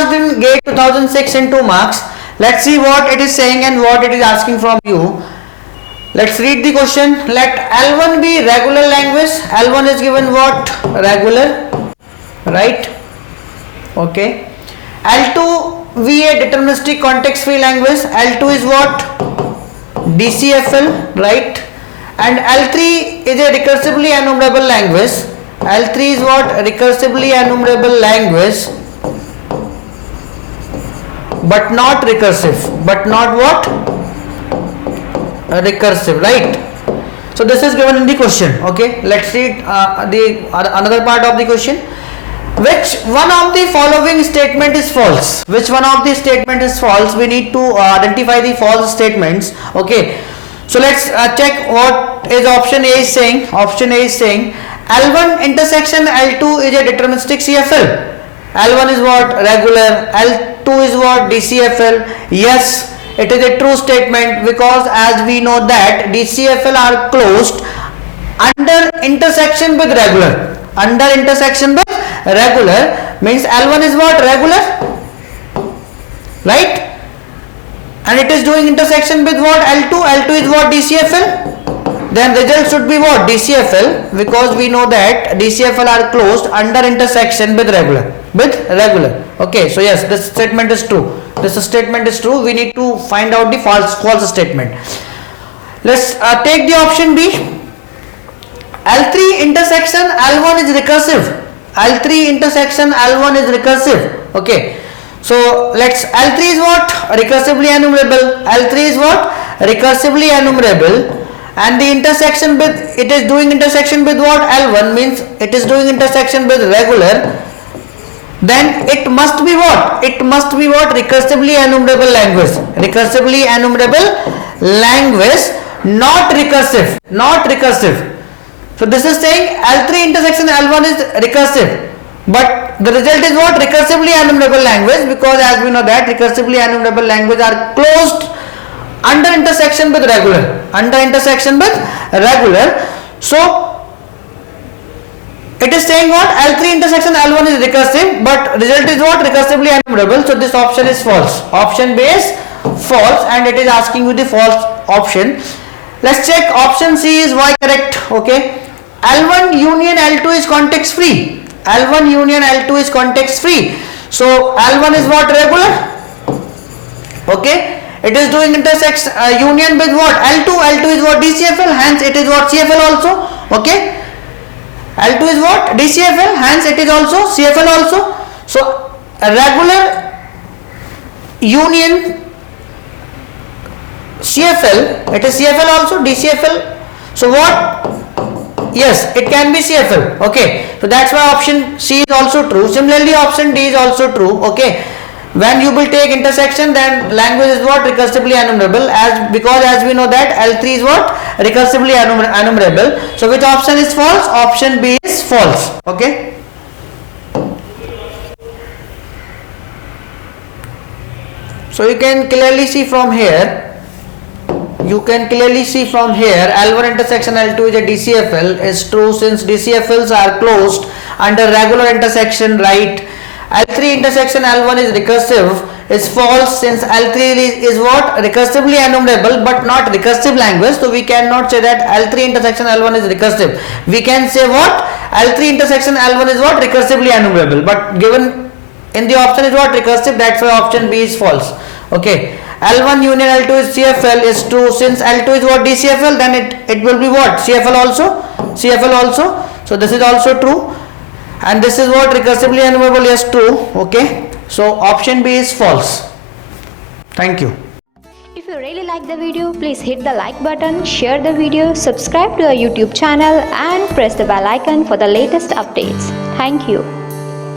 asked in GATE 2006 in 2 marks. Let's see what it is saying and what it is asking from you. Let's read the question. Let L1 be regular language. L1 is given what? Regular, right? Okay. L2 be a deterministic context free language. L2 is what? DCFL, right? And L3 is a recursively enumerable language. L3 is what? Recursively enumerable language, but not recursive. But not what? Recursive, right? So this is given in the question. Okay, let's read another part of the question. Which one of the following statement is false? Which one of the statement is false? We need to identify the false statements. Okay, so let's check what is option A is saying. Option A is saying L1 intersection L2 is a deterministic CFL. L1 is what? Regular. L2 is what? DCFL. Yes, it is a true statement, because as we know that DCFL are closed under intersection with regular. Under intersection with regular means L1 is what? Regular, right? And it is doing intersection with what? L2. L2 is what? DCFL. Then result should be what? DCFL, because we know that DCFL are closed under intersection with regular. With regular. Okay, so yes, this statement is true. This statement is true. We need to find out the false statement. Let's take the option B. L3 intersection L1 is recursive. L3 intersection L1 is recursive. Okay, so let's, L3 is what? Recursively enumerable. L3 is what? Recursively enumerable. And the intersection with, it is doing intersection with what? L1 means it is doing intersection with regular. Then it must be what? It must be what? Recursively enumerable language. Recursively enumerable language, not recursive. Not recursive. So this is saying L3 intersection L1 is recursive, but the result is what? Recursively enumerable language, because as we know that recursively enumerable language are closed under intersection with regular. Under intersection with regular. So it is saying what? L3 intersection L1 is recursive, but result is what? Recursively enumerable. So this option is false. Option B is false, and it is asking you the false option. Let's check option C is why correct. Okay, L1 union L2 is context free. L1 union L2 is context free. So L1 is what? Regular. Okay, it is doing intersection union with what? L2. L2 is what? DCFL. Hence it is what? CFL also. Okay, L2 is what? DCFL. Hence it is also CFL also. So a regular union CFL, it is CFL also, DCFL. So what? Yes, it can be CFL. Okay, so that's why option C is also true. Similarly, option D is also true. Okay, when you will take intersection, then language is what? Recursively enumerable, because as we know that L3 is what? Recursively enumerable. So which option is false? Option B is false. Okay. So you can clearly see from here. L1 intersection L2 is a DCFL is true, since DCFLs are closed under regular intersection, right? L3 intersection L1 is recursive is false, since L3 is what? Recursively enumerable, but not recursive language. So we cannot say that L3 intersection L1 is recursive. We can say what? L3 intersection L1 is what? Recursively enumerable, but given in the option is what? Recursive. That's why option B is false. Okay, L1 union L2 is CFL is true, since L2 is what? DCFL, then it will be what? CFL also. CFL also. So this is also true, and this is what? Recursively enumerable. Yes, true. Okay, so option B is false. Thank you. If you really like the video, please hit the like button, share the video, subscribe to our YouTube channel and press the bell icon for the latest updates. Thank you.